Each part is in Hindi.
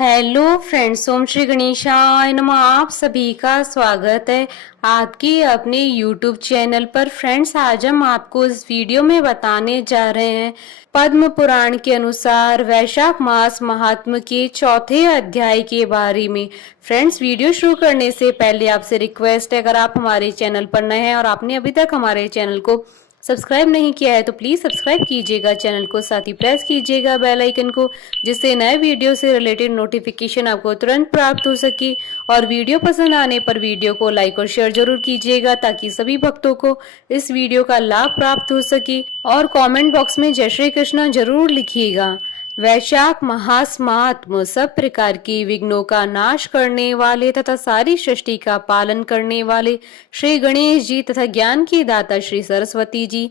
हेलो फ्रेंड्स, ओम श्री गणेशाय नमः। आप सभी का स्वागत है आपके अपने यूट्यूब चैनल पर। फ्रेंड्स, आज हम आपको इस वीडियो में बताने जा रहे हैं पद्म पुराण के अनुसार वैशाख मास महात्म के चौथे अध्याय के बारे में। फ्रेंड्स, वीडियो शुरू करने से पहले आपसे रिक्वेस्ट है, अगर आप हमारे चैनल पर नए हैं और आपने अभी तक हमारे चैनल को सब्सक्राइब नहीं किया है तो प्लीज सब्सक्राइब कीजिएगा चैनल को, साथ ही प्रेस कीजिएगा बेल आइकन को, जिससे नए वीडियो से रिलेटेड नोटिफिकेशन आपको तुरंत प्राप्त हो सके। और वीडियो पसंद आने पर वीडियो को लाइक और शेयर जरूर कीजिएगा ताकि सभी भक्तों को इस वीडियो का लाभ प्राप्त हो सके। और कमेंट बॉक्स में जय श्री कृष्णा जरूर लिखिएगा। वैशाख मास महात्म सब प्रकार की विघ्नों का नाश करने वाले तथा सारी सृष्टि का पालन करने वाले श्री गणेश जी तथा ज्ञान की दाता श्री सरस्वती जी,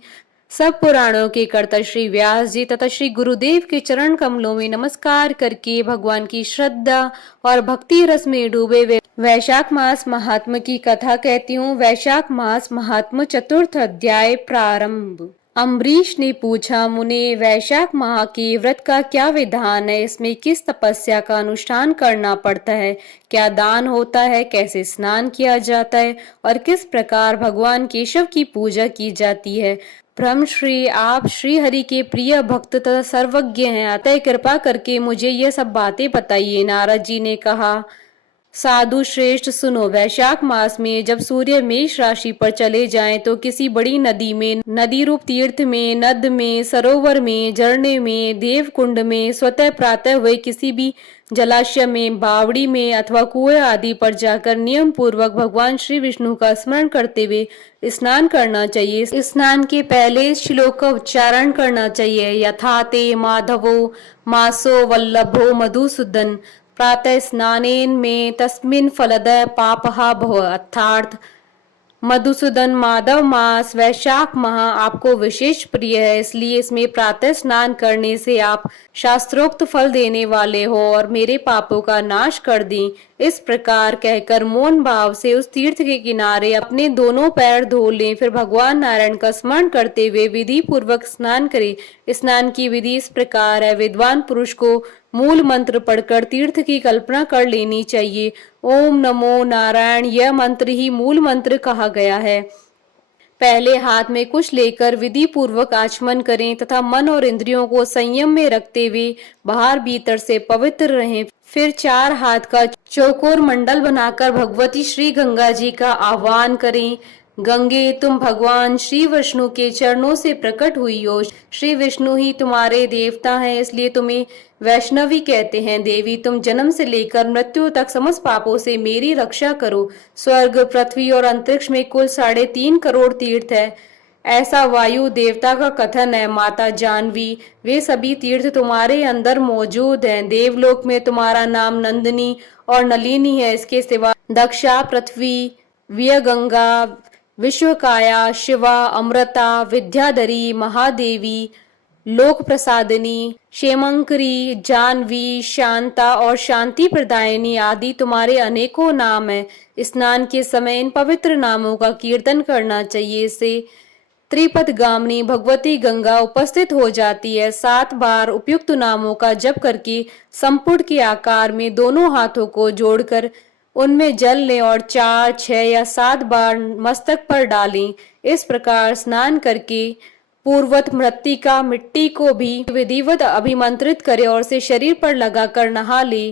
सब पुराणों के कर्ता श्री व्यास जी तथा श्री गुरुदेव के चरण कमलों में नमस्कार करके भगवान की श्रद्धा और भक्ति रस में डूबे हुए वैशाख मास महात्म की कथा कहती हूँ। वैशाख मास महात्म चतुर्थ अध्याय प्रारंभ। अम्बरीश ने पूछा, मुने, वैशाख माह के व्रत का क्या विधान है? इसमें किस तपस्या का अनुष्ठान करना पड़ता है? क्या दान होता है? कैसे स्नान किया जाता है? और किस प्रकार भगवान केशव की पूजा की जाती है? ब्रह्मश्री, आप श्री हरि के प्रिय भक्त तथा सर्वज्ञ हैं, अतः कृपा करके मुझे ये सब बातें बताइए। नारद जी ने कहा, साधु श्रेष्ठ सुनो, वैशाख मास में जब सूर्य मेष राशि पर चले जाएं तो किसी बड़ी नदी में, नदी रूप तीर्थ में, नद में, सरोवर में, झरने में, देव कुंड में, स्वतः प्रातः हुए किसी भी जलाशय में, बावड़ी में अथवा कुएं आदि पर जाकर नियम पूर्वक भगवान श्री विष्णु का स्मरण करते हुए स्नान करना चाहिए। स्नान के पहले श्लोक का उच्चारण करना चाहिए, यथा ते माधवो मासो वल्लभो मधुसूदन प्रातः स्नानेन में तस्मिन् फलदः पापहा भव। अर्थात मधुसूदन माधव मास वैशाख माह आपको विशेष प्रिय है, इसलिए इसमें प्रातः स्नान करने से आप शास्त्रोक्त फल देने वाले हो और मेरे पापों का नाश कर दें। इस प्रकार कहकर मौन भाव से उस तीर्थ के किनारे अपने दोनों पैर धो लें, फिर भगवान नारायण का स्मरण करते हुए विधि पूर्वक स्नान करें। स्नान की विधि इस प्रकार है, विद्वान पुरुष को मूल मंत्र पढ़कर तीर्थ की कल्पना कर लेनी चाहिए। ओम नमो नारायण, यह मंत्र ही मूल मंत्र कहा गया है। पहले हाथ में कुछ लेकर विधि पूर्वक आचमन करें तथा मन और इंद्रियों को संयम में रखते हुए बाहर भीतर से पवित्र रहें। फिर 4 हाथ का चौकोर मंडल बनाकर भगवती श्री गंगा जी का आह्वान करें। गंगे, तुम भगवान श्री विष्णु के चरणों से प्रकट हुई हो। श्री विष्णु ही तुम्हारे देवता हैं, इसलिए तुम्हें वैष्णवी कहते हैं। देवी, तुम जन्म से लेकर मृत्यु तक समस्त पापों से मेरी रक्षा करो। स्वर्ग, पृथ्वी और अंतरिक्ष में कुल 3.5 करोड़ तीर्थ है, ऐसा वायु देवता का कथन है। माता जानवी, वे सभी तीर्थ तुम्हारे अंदर मौजूद हैं। देवलोक में तुम्हारा नाम नंदिनी और नलिनी है। इसके सिवा दक्षा, पृथ्वी, व्यगंगा, विश्वकाया, शिवा, अमृता, विद्याधरी, महादेवी, लोक प्रसादिनी, क्षेमंकरी, जानवी, शांता और शांति प्रदायिनी आदि तुम्हारे अनेकों नाम हैं। स्नान के समय इन पवित्र नामों का कीर्तन करना चाहिए। इससे त्रिपद गामिनी भगवती गंगा उपस्थित हो जाती है। 7 बार उपयुक्त नामों का जप करके संपुट के आकार में दोनों हाथों को जोड़कर उनमें जल लें और 4, 6 या 7 बार मस्तक पर डालें। इस प्रकार स्नान करके पूर्वत मृत्तिका मिट्टी को भी विधिवत अभिमंत्रित करे और उसे शरीर पर लगाकर नहा ले।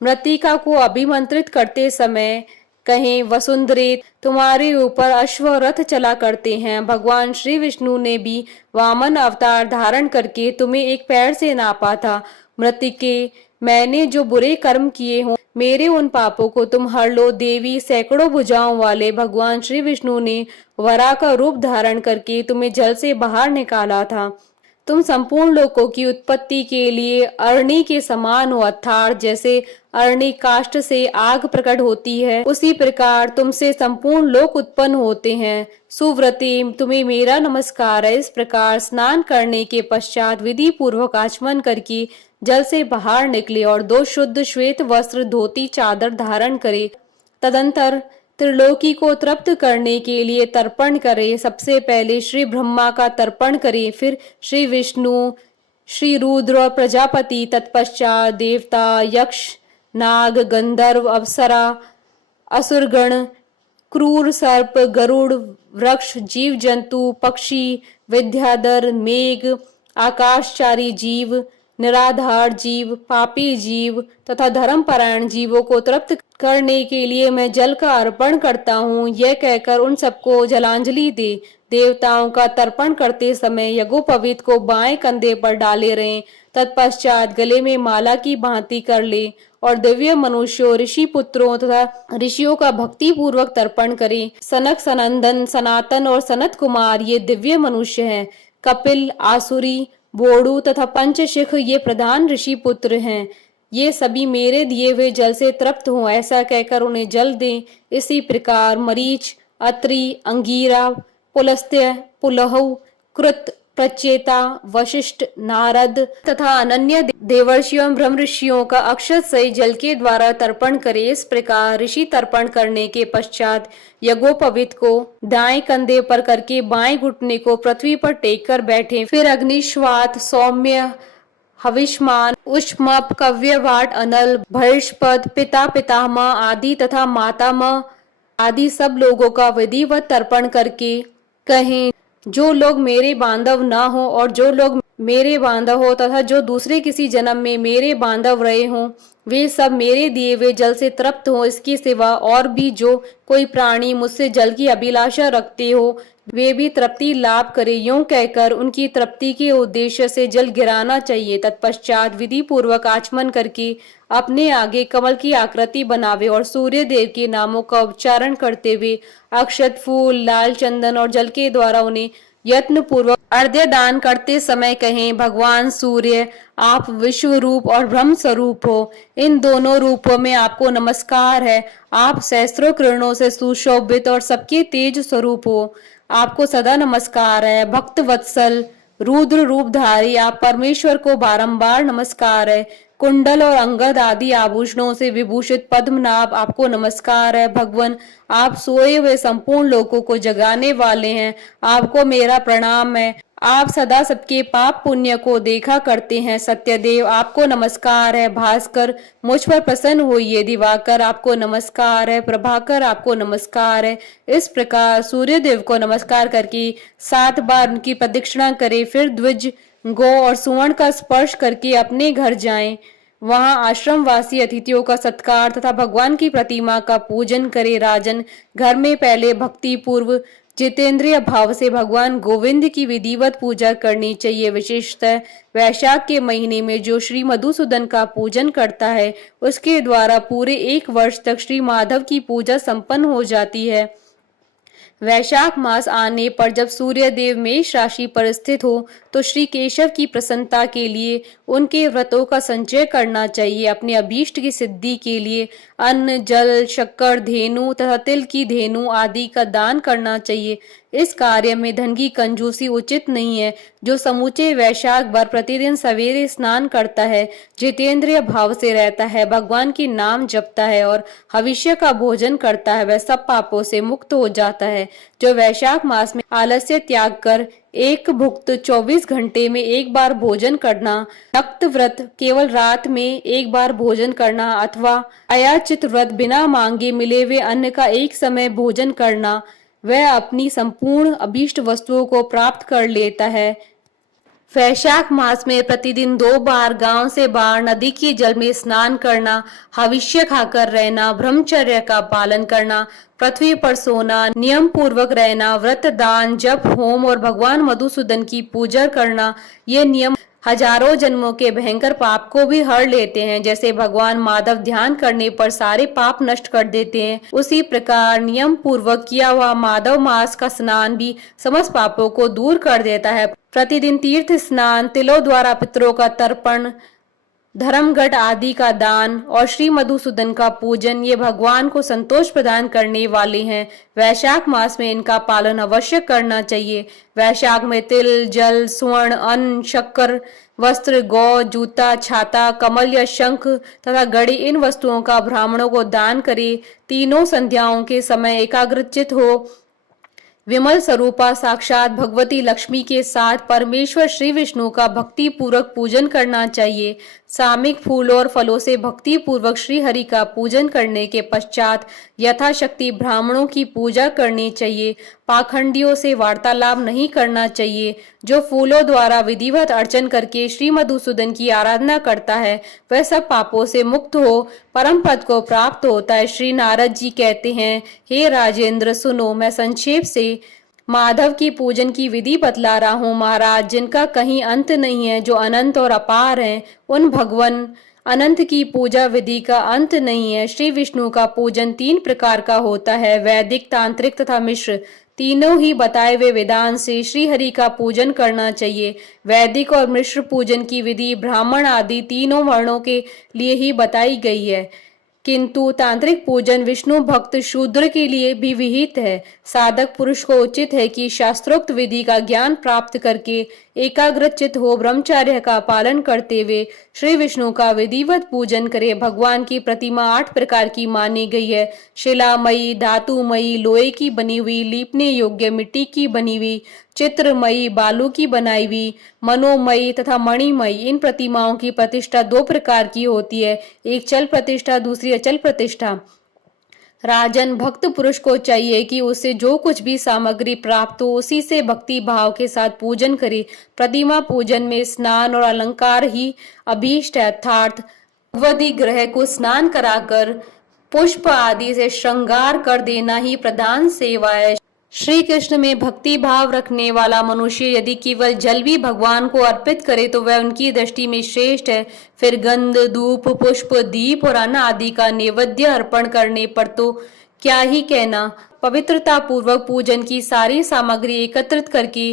मृत्तिका को अभिमंत्रित करते समय कहें, वसुंधरे, तुम्हारे ऊपर अश्व रथ चला करते हैं। भगवान श्री विष्णु ने भी वामन अवतार धारण करके तुम्हें एक पैर से नापा था। मृत्तिके, मैंने जो बुरे कर्म किए हों, मेरे उन पापों को तुम हर लो। देवी, सैकड़ों भुजाओं वाले भगवान श्री विष्णु ने वराह का रूप धारण करके तुम्हें जल से बाहर निकाला था। तुम संपूर्ण लोकों की उत्पत्ति के लिए अरणी के समान हो, अर्थात जैसे अरणी काष्ठ से आग प्रकट होती है, उसी प्रकार तुमसे संपूर्ण लोक उत्पन्न होते हैं। सुव्रती, तुम्हें मेरा नमस्कार है। इस प्रकार स्नान करने के पश्चात विधि पूर्वक आचमन करके जल से बाहर निकले और 2 शुद्ध श्वेत वस्त्र, धोती, चादर धारण करे। तदंतर त्रिलोकी को तृप्त करने के लिए तर्पण करें। सबसे पहले श्री ब्रह्मा का तर्पण करें, फिर श्री विष्णु, श्री रुद्र और प्रजापति, तत्पश्चात देवता, यक्ष, नाग, गंधर्व, अप्सरा, असुरगण, क्रूर सर्प, गरुड़, वृक्ष, जीव जंतु, पक्षी, विद्याधर, मेघ, आकाशचारी जीव, निराधार जीव, पापी जीव तथा धर्मपरायण जीवों को तृप्त करने के लिए मैं जल का अर्पण करता हूँ। यह कहकर उन सबको जलांजलि दे। देवताओं का तर्पण करते समय यज्ञोपवीत को बाएं कंधे पर डाले रहें। तत्पश्चात गले में माला की भांति कर ले और दिव्य मनुष्यों, ऋषि पुत्रों तथा ऋषियों का भक्ति पूर्वक तर्पण करें। सनक, सनंदन, सनातन और सनत कुमार ये दिव्य मनुष्य हैं। कपिल, आसुरी, बोड़ू तथा पंचशिख ये प्रधान ऋषि पुत्र हैं। ये सभी मेरे दिए हुए जल से तृप्त हों, ऐसा कहकर उन्हें जल दें। इसी प्रकार मरीच, अत्रि, अंगीरा, पुलस्त्य, पुलहु, कृत, प्रचेता, वशिष्ठ, नारद तथा अनन्य देवर्षियों एवं ब्रह्म ऋषियों का अक्षत सहित जल के द्वारा तर्पण करे। इस प्रकार ऋषि तर्पण करने के पश्चात यज्ञोपवीत को दाएं कंधे पर करके बाएं घुटने को पृथ्वी पर टेक कर बैठे। फिर अग्निश्वात, सौम्य, हविष्मान, उष्मप, कव्यवाट, अनल, भैष्पद, पिता, पितामह आदि तथा मातामह आदि सब लोगों का विधिवत तर्पण करके कहें, जो लोग मेरे बांधव न हो और जो लोग मेरे बांधव हो तथा जो दूसरे किसी जन्म में मेरे बांधव रहे हों, वे सब मेरे दिए हुए जल से तृप्त हो। इसके सिवा और भी जो कोई प्राणी मुझसे जल की अभिलाषा रखते हो, वे भी तृप्ति लाभ करे। यूं कहकर उनकी तृप्ति के उद्देश्य से जल गिराना चाहिए। तत्पश्चात विधि पूर्वक आचमन करके अपने आगे कमल की आकृति बनावे और सूर्य देव के नामों का उच्चारण करते हुए अक्षत, फूल, लाल चंदन और जल के द्वारा उन्हें यत्न पूर्वक अर्घ्य दान करते समय कहें, भगवान सूर्य, आप विश्व रूप और ब्रह्म स्वरूप हो। इन दोनों रूपों में आपको नमस्कार है। आप सहस्त्रों किरणों से सुशोभित और सबके तेज स्वरूप हो। आपको सदा नमस्कार है। भक्त वत्सल, रुद्र रूपधारी आप परमेश्वर को बारंबार नमस्कार है। कुंडल और अंगद आदि आभूषणों से विभूषित पद्मनाभ आपको नमस्कार है। भगवान, आप सोए हुए संपूर्ण लोगों को जगाने वाले हैं, आपको मेरा प्रणाम है। आप सदा सबके पाप पुण्य को देखा करते हैं। सत्यदेव, आपको नमस्कार है। भास्कर, मुझ पर प्रसन्न होइए। दिवाकर, आपको नमस्कार है। प्रभाकर, आपको नमस्कार है। इस प्रकार सूर्य देव को नमस्कार करके 7 बार उनकी प्रदक्षिणा करे। फिर द्विज, गौ और सुवर्ण का स्पर्श करके अपने घर जाएं। वहां आश्रमवासी अतिथियों का सत्कार तथा भगवान की प्रतिमा का पूजन करे। राजन, घर में पहले भक्ति पूर्व जितेंद्रिय भाव से भगवान गोविंद की विधिवत पूजा करनी चाहिए। विशेषतः वैशाख के महीने में जो श्री मधुसूदन का पूजन करता है, उसके द्वारा पूरे 1 वर्ष तक श्री माधव की पूजा संपन्न हो जाती है। वैशाख मास आने पर जब सूर्य देव मेष राशि पर स्थित हो, तो श्री केशव की प्रसन्नता के लिए उनके व्रतों का संचय करना चाहिए। अपने अभीष्ट की सिद्धि के लिए अन्न, जल, शक्कर, धेनु तथा तिल की धेनु आदि का दान करना चाहिए। इस कार्य में धन की कंजूसी उचित नहीं है। जो समूचे वैशाख भर प्रतिदिन सवेरे स्नान करता है, जितेंद्रिय भाव से रहता है, भगवान की नाम जपता है और हविष्य का भोजन करता है, वह सब पापों से मुक्त हो जाता है। जो वैशाख मास में आलस्य त्याग कर एक भुक्त 24 घंटे में 1 बार भोजन करना, नक्त व्रत केवल रात में 1 बार भोजन करना अथवा अयाचित व्रत बिना मांगे मिले हुए अन्न का एक समय भोजन करना, वह अपनी संपूर्ण अभीष्ट वस्तुओं को प्राप्त कर लेता है। वैशाख मास में प्रतिदिन 2 बार गांव से बाहर नदी के जल में स्नान करना, हविष्य खाकर रहना, ब्रह्मचर्य का पालन करना, पृथ्वी पर सोना, नियम पूर्वक रहना, व्रत, दान, जप, होम और भगवान मधुसूदन की पूजा करना, ये नियम हजारों जन्मों के भयंकर पाप को भी हर लेते हैं। जैसे भगवान माधव ध्यान करने पर सारे पाप नष्ट कर देते हैं, उसी प्रकार नियम पूर्वक किया हुआ माधव मास का स्नान भी समस्त पापों को दूर कर देता है। प्रतिदिन तीर्थ स्नान, तिलों द्वारा पितरों का तर्पण, धर्मघट आदि का दान और श्री मधुसूदन का पूजन, ये भगवान को संतोष प्रदान करने वाले हैं। वैशाख मास में इनका पालन अवश्य करना चाहिए। वैशाख में तिल, जल, स्वर्ण, अन्न, शक्कर, वस्त्र, गौ, जूता, छाता, कमल या शंख तथा घड़ी, इन वस्तुओं का ब्राह्मणों को दान करे। तीनों संध्याओं के समय एकाग्रचित हो विमल स्वरूपा साक्षात भगवती लक्ष्मी के साथ परमेश्वर श्री विष्णु का भक्ति पूर्वक पूजन करना चाहिए। सामयिक फूलों और फलों से भक्ति पूर्वक श्री हरि का पूजन करने के पश्चात यथाशक्ति ब्राह्मणों की पूजा करनी चाहिए। पाखंडियों से वार्तालाप नहीं करना चाहिए। जो फूलों द्वारा विधिवत अर्चन करके श्री मधुसूदन की आराधना करता है वह सब पापों से मुक्त हो परम पद को प्राप्त होता है। श्री नारद जी कहते हैं, हे राजेंद्र सुनो, मैं संक्षेप से माधव की पूजन की विधि बतला रहा हूँ महाराज, जिनका कहीं अंत नहीं है, जो अनंत और अपार हैं। उन भगवान अनंत की पूजा विधि का अंत नहीं है। श्री विष्णु का पूजन 3 प्रकार का होता है, वैदिक, तांत्रिक तथा मिश्र। तीनों ही बताए हुए विधान से श्री हरि का पूजन करना चाहिए। वैदिक और मिश्र पूजन की विधि ब्राह्मण आदि तीनों वर्णों के लिए ही बताई गई है, किंतु तांत्रिक पूजन विष्णु भक्त शूद्र के लिए भी विहित है। साधक पुरुष को उचित है कि शास्त्रोक्त विधि का ज्ञान प्राप्त करके एकाग्रचित हो ब्रह्मचर्य का पालन करते हुए श्री विष्णु का विधिवत पूजन करे। भगवान की प्रतिमा 8 प्रकार की मानी गई है, शिलामयी, धातुमयी, लोहे की बनी हुई, लीपने योग्य मिट्टी की बनी हुई, चित्रमयी, बालू की बनाई हुई, मनोमयी तथा मणिमयी। इन प्रतिमाओं की प्रतिष्ठा 2 प्रकार की होती है, एक चल प्रतिष्ठा, दूसरी अचल प्रतिष्ठा। राजन, भक्त पुरुष को चाहिए कि उसे जो कुछ भी सामग्री प्राप्त हो उसी से भक्ति भाव के साथ पूजन करे। प्रतिमा पूजन में स्नान और अलंकार ही अभीष्ट है, अर्थात भगवती ग्रह को स्नान कराकर पुष्प आदि से श्रृंगार कर देना ही प्रधान सेवा है। श्री कृष्ण में भक्ति भाव रखने वाला मनुष्य यदि केवल जल भी भगवान को अर्पित करे तो वह उनकी दृष्टि में श्रेष्ठ है। फिर गंध, धूप, पुष्प, दीप और अन्न आदि का नैवेद्य अर्पण करने पर तो क्या ही कहना। पवित्रता पूर्वक पूजन की सारी सामग्री एकत्रित करके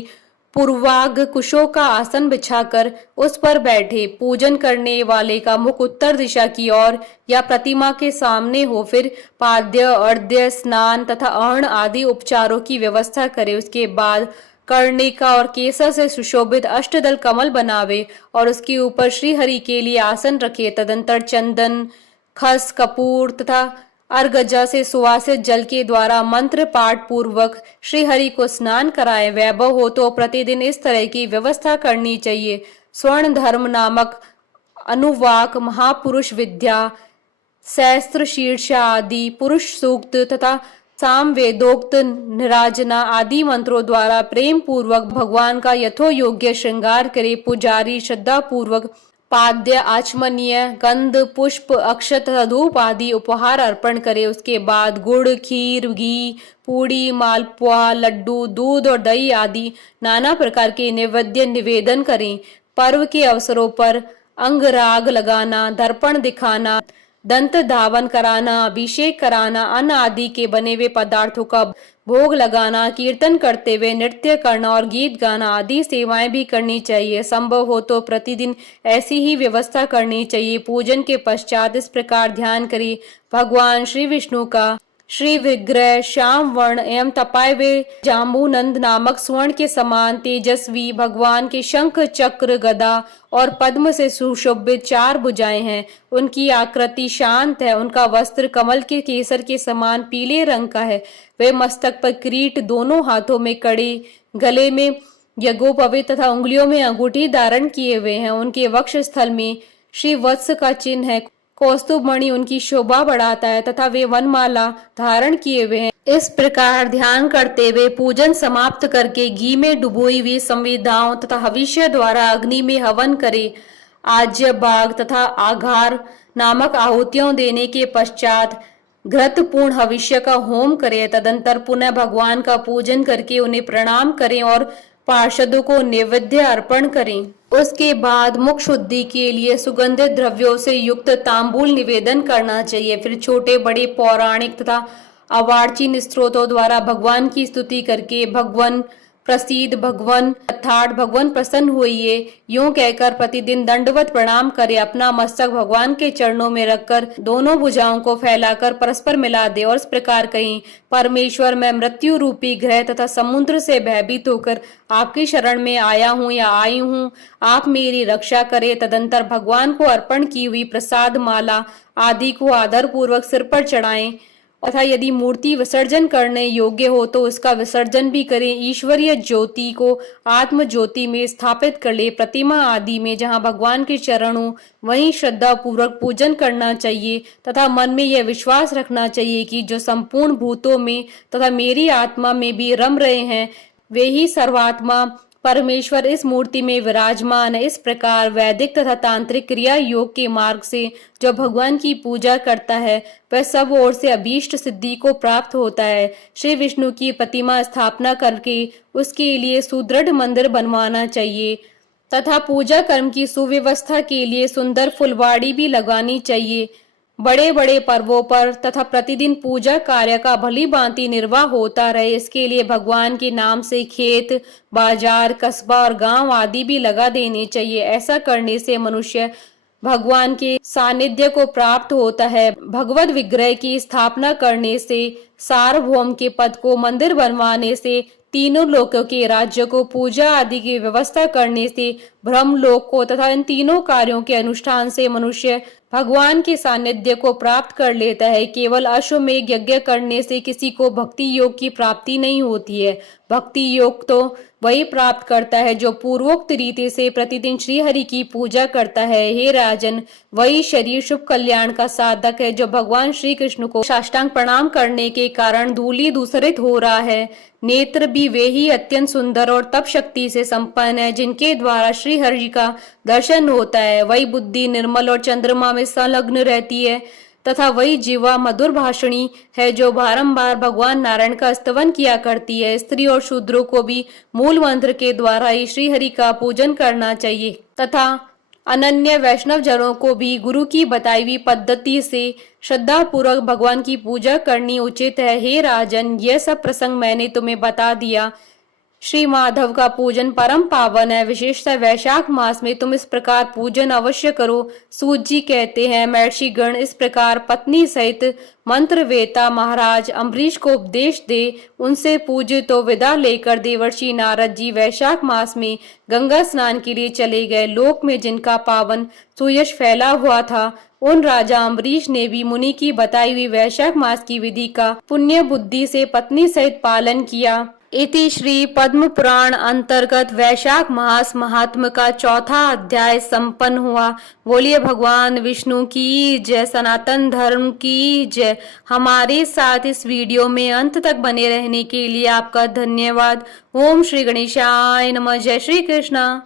पूर्वाग कुशों का आसन बिछाकर उस पर बैठे। पूजन करने वाले का मुख उत्तर दिशा की ओर या प्रतिमा के सामने हो। फिर पाद्य, अर्घ्य, स्नान तथा अर्ण आदि उपचारों की व्यवस्था करे। उसके बाद कर्णिका और केसर से सुशोभित अष्टदल कमल बनावे और उसके ऊपर श्री हरि के लिए आसन रखे। तदंतर चंदन, खस, कपूर तथा अर्गजा से सुवासित जल के द्वारा मंत्र पाठ पूर्वक श्री हरि को स्नान कराए। वैभव हो तो प्रतिदिन इस तरह की व्यवस्था करनी चाहिए। स्वर्ण धर्म नामक अनुवाक, महापुरुष विद्या, सहस्त्र शीर्षा आदि, पुरुष सूक्त तथा साम वेदोक्त निराजना आदि मंत्रों द्वारा प्रेम पूर्वक भगवान का यथो योग्य श्रृंगार करे। पुजारी श्रद्धा पूर्वक पाद्य, आचमनीय, गंध, पुष्प, अक्षत तथा धूप आदि उपहार अर्पण करे। उसके बाद गुड़, खीर, घी, पूड़ी, मालपुआ, लड्डू, दूध और दही आदि नाना प्रकार के नैवेद्य निवेदन करें। पर्व के अवसरों पर अंगराग लगाना, दर्पण दिखाना, दंत धावन कराना, अभिषेक कराना, अन्न आदि के बने हुए पदार्थों का भोग लगाना, कीर्तन करते हुए नृत्य करना और गीत गाना आदि सेवाएं भी करनी चाहिए। संभव हो तो प्रतिदिन ऐसी ही व्यवस्था करनी चाहिए। पूजन के पश्चात इस प्रकार ध्यान करिए, भगवान श्री विष्णु का श्री विग्रह श्याम वर्ण एवं तपाए हुए जाम्बूनंद नामक स्वर्ण के समान तेजस्वी, भगवान के शंख, चक्र, गदा और पद्म से सुशोभित 4 भुजाएं हैं। उनकी आकृति शांत है। उनका वस्त्र कमल के केसर के समान पीले रंग का है। वे मस्तक पर किरीट, दोनों हाथों में कड़े, गले में यज्ञोपवीत तथा उंगलियों में अंगूठी धारण किए हुए हैं। उनके वक्ष स्थल में श्री वत्स का चिन्ह है। कौस्तुभ मणि उनकी शोभा बढ़ाता है तथा वे वनमाला धारण किए हुए हैं। इस प्रकार ध्यान करते हुए पूजन समाप्त करके घी में डुबोई हुई संविधाओं तथा हविष्य द्वारा अग्नि में हवन करे। आज्य, बाग तथा आघार नामक आहुतियों देने के पश्चात घृतपूर्ण हविष्य का होम करे। तदंतर पुनः भगवान का पूजन करके उन्हें प्रणाम करें और पार्षदों को नैवेद्य अर्पण करें। उसके बाद मुख शुद्धि के लिए सुगंधित द्रव्यों से युक्त तांबूल निवेदन करना चाहिए। फिर छोटे बड़े पौराणिक तथा अवार्चीन स्त्रोतों द्वारा भगवान की स्तुति करके भगवान प्रसीद, भगवान अर्थात भगवान प्रसन्न होइए यूं कहकर प्रतिदिन दंडवत प्रणाम करे। अपना मस्तक भगवान के चरणों में रखकर दोनों भुजाओं को फैलाकर परस्पर मिला दे और इस प्रकार कहें, परमेश्वर, मैं मृत्यु रूपी ग्रह तथा समुद्र से भयभीत होकर आपकी शरण में आया हूँ या आई हूँ, आप मेरी रक्षा करे। तदंतर भगवान को अर्पण की हुई प्रसाद माला आदि को आदर पूर्वक सिर पर चढ़ाएं तथा यदि मूर्ति विसर्जन करने योग्य हो तो उसका विसर्जन भी करें। ईश्वरीय ज्योति को आत्म ज्योति में स्थापित कर ले। प्रतिमा आदि में जहाँ भगवान के चरण हो वहीं श्रद्धा पूर्वक पूजन करना चाहिए तथा मन में यह विश्वास रखना चाहिए कि जो संपूर्ण भूतों में तथा मेरी आत्मा में भी रम रहे हैं वे ही सर्वात्मा परमेश्वर इस मूर्ति में विराजमान है। इस प्रकार वैदिक तथा तांत्रिक क्रिया योग के मार्ग से जो भगवान की पूजा करता है वह सब ओर से अभीष्ट सिद्धि को प्राप्त होता है। श्री विष्णु की प्रतिमा स्थापना करके उसके लिए सुदृढ़ मंदिर बनवाना चाहिए तथा पूजा कर्म की सुव्यवस्था के लिए सुंदर फुलवाड़ी भी लगानी चाहिए। बड़े बड़े पर्वों पर तथा प्रतिदिन पूजा कार्य का भली भांति निर्वाह होता रहे, इसके लिए भगवान के नाम से खेत, बाजार, कस्बा और गांव आदि भी लगा देने चाहिए। ऐसा करने से मनुष्य भगवान के सानिध्य को प्राप्त होता है। भगवत विग्रह की स्थापना करने से, सार्वभौम के पद को मंदिर बनवाने से, तीनों लोकों के राज्य को पूजा आदि की व्यवस्था करने से, ब्रह्म लोक को तथा इन तीनों कार्यों के अनुष्ठान से मनुष्य भगवान के सानिध्य को प्राप्त कर लेता है। केवल अश्वमेध यज्ञ करने से किसी को भक्ति योग की प्राप्ति नहीं होती है। भक्ति योग तो वही प्राप्त करता है जो पूर्वोक्त रीति से प्रतिदिन श्री हरि की पूजा करता है। हे राजन, वही शरीर शुभ कल्याण का साधक है जो भगवान श्री कृष्ण को साष्टांग प्रणाम करने के कारण धूलि दूसरित हो रहा है। नेत्र भी वे ही अत्यंत सुंदर और तप शक्ति से संपन्न है जिनके द्वारा श्री हरि का दर्शन होता है। वही बुद्धि निर्मल और चंद्रमा में संलग्न रहती है तथा वही जीवा मधुर भाषणी है जो बारंबार भगवान नारायण का स्तवन किया करती है। स्त्री और शूद्रों को भी मूल मंत्र के द्वारा ही श्री हरि का पूजन करना चाहिए तथा अनन्य वैष्णव जनों को भी गुरु की बताई हुई पद्धति से श्रद्धा पूर्वक भगवान की पूजा करनी उचित है। हे राजन, यह सब प्रसंग मैंने तुम्हें बता दिया। श्री माधव का पूजन परम पावन है। विशेषतः वैशाख मास में तुम इस प्रकार पूजन अवश्य करो। सूत जी कहते हैं, महर्षि गण इस प्रकार पत्नी सहित मंत्र वेता महाराज अम्बरीश को उपदेश दे उनसे पूजे तो विदा लेकर देवर्षि नारद जी वैशाख मास में गंगा स्नान के लिए चले गए। लोक में जिनका पावन सुयश फैला हुआ था उन राजा अम्बरीश ने भी मुनि की बताई हुई वैशाख मास की विधि का पुण्य बुद्धि से पत्नी सहित पालन किया। इति श्री पद्म पुराण अंतर्गत वैशाख मास महात्म का चौथा अध्याय संपन्न हुआ। बोलिए भगवान विष्णु की जय, सनातन धर्म की जय। हमारे साथ इस वीडियो में अंत तक बने रहने के लिए आपका धन्यवाद। ओम श्री गणेशाय नमः। जय श्री कृष्णा।